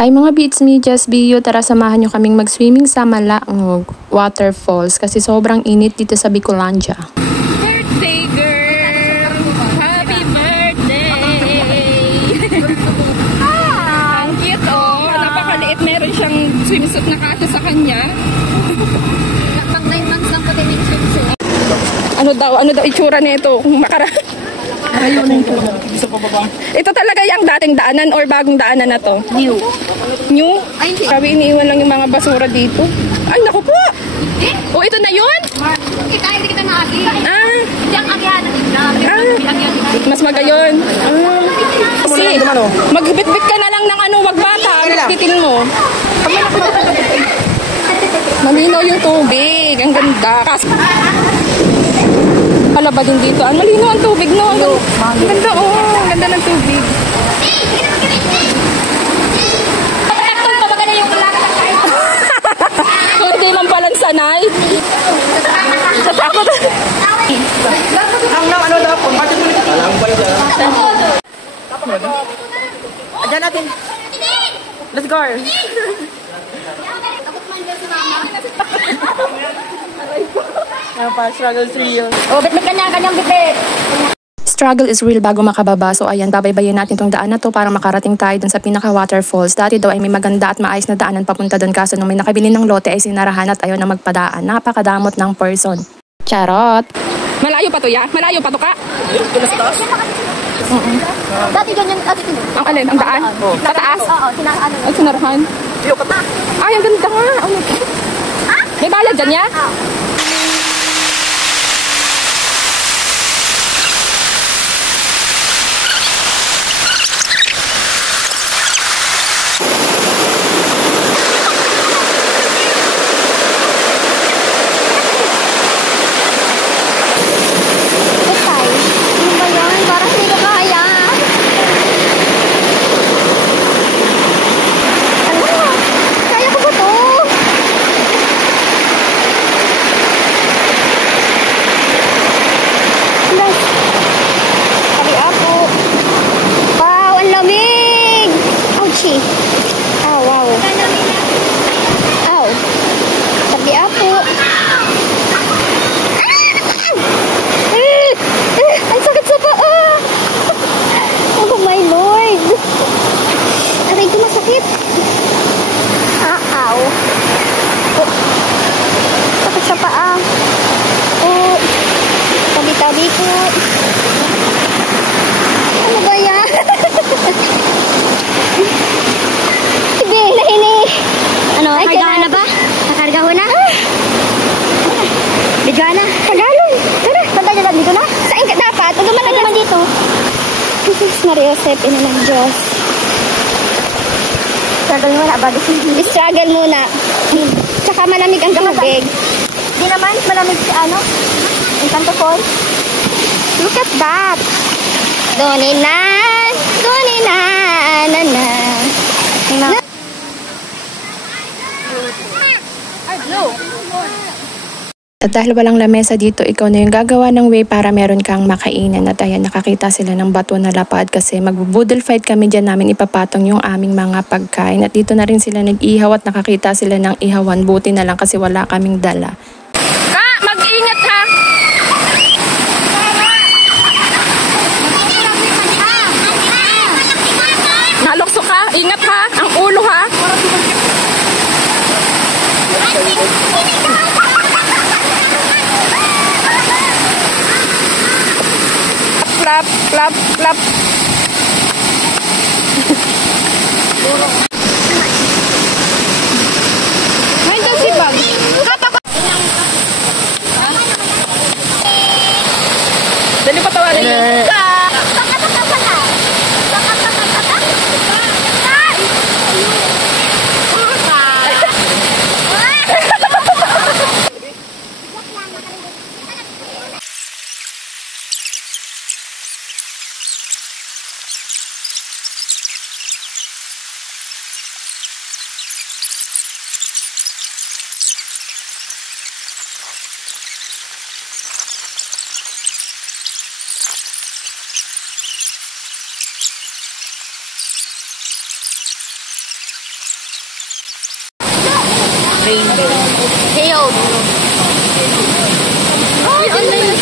Hi mga beats me, just Bio, tara samahan nyo kaming mag-swimming sa Malaong Waterfalls kasi sobrang init dito sa Bicolandia. Birthday girl! Happy birthday! Ang cute oh! Napakaliit, meron siyang swimsuit na kasya sa kanya. Pag 9 months lang pati may swimsuit. Ano daw itsura nito kung Ito talaga yung dating daanan or bagong daanan na to? New. New? Ay, hindi. Sabi, iniiwan lang yung mga basura dito. Ay, naku po! Oh, ito na yun? Hindi kita na-agi. Ah, Hindi ang agihan na dito. mas magayon. Kasi, magbitbit ka na lang ng wag bata. Bitin mo. Malinaw yung tubig. Ang ganda. Palaba din dito. Ang malinaw ang tubig, no? Ang ganda, oh. Ang ganda ng tubig. Hindi man palang sanay. Natakot. Ang ano daw po, bakit mo nito? Alam ba yan? Ayan natin. Let's go. Takot man dyan si mama. Ano pa, struggle 3 years. Oh, bitbit ka niya, kanyang bitbit. Struggle is real bago makababa. So ayan, babaybayin natin tong daan na to para makarating tayo dun sa pinaka waterfalls. Dati daw ay may maganda at maayos na daanan papunta dun, kaso nung may nakabili ng lote ay sinarahan at ayaw na magpadaan. Napakadamot ng person. Charot! Malayo pa to, ya? Malayo pa to ka? Dati ganyan, dati tino. Ang alin? Ang daan? Sa taas? Oo, sinaraan. Ay, sinarahan. Ay, ang ganda nga. May bayad dyan, ya? Oh, wow. Ow. Sabi ako. Ang sakit sa paa. Oh my Lord. Aray ko masakit. Ow. Oh. Sakit sa paa. Oh. Tabi-tabi ko. Ano ba yan? Hindi, nahini. Ano, kargahan na ba? Nakarga ho na? Bidyo na? Tagalog. Tara, tanda dyan dito na? Saan ka dapat? Huwag naman naman dito. Jesus Maria Josep, ina ng Diyos. Struggle muna ba? Struggle muna. Tsaka malamig ang tubig. Di naman, malamig si ano? Ang Santo Falls. Look at that. Donina, Donina, na na. At dahil walang lamesa dito, ikaw na yung gagawa ng way para meron kang makainan. At ayan, nakakita sila ng bato na lapad kasi mag-boodle fight kami dyan, namin ipapatong yung aming mga pagkain. At dito na rin sila nag-ihaw at nakakita sila ng ihawan. Buti na lang kasi wala kaming dala. Ka, mag-ingat ha! Nalokso ka, ingat ha! Ang ulo ha! Clap, clap, clap. Nandiyan si Bag. Dali pa tawarin niyo. Rainbow. Geode. Oh, ganda yun.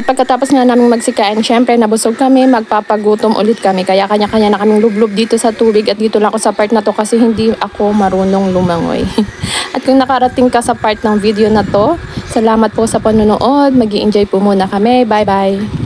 At pagkatapos nga namin magsikain, syempre nabusog kami, magpapagutom ulit kami. Kaya kanya-kanya na kaming lublob dito sa tubig at dito lang ako sa part na to kasi hindi ako marunong lumangoy. At kung nakarating ka sa part ng video na to, salamat po sa panonood. Mag-i-enjoy po muna kami. Bye-bye!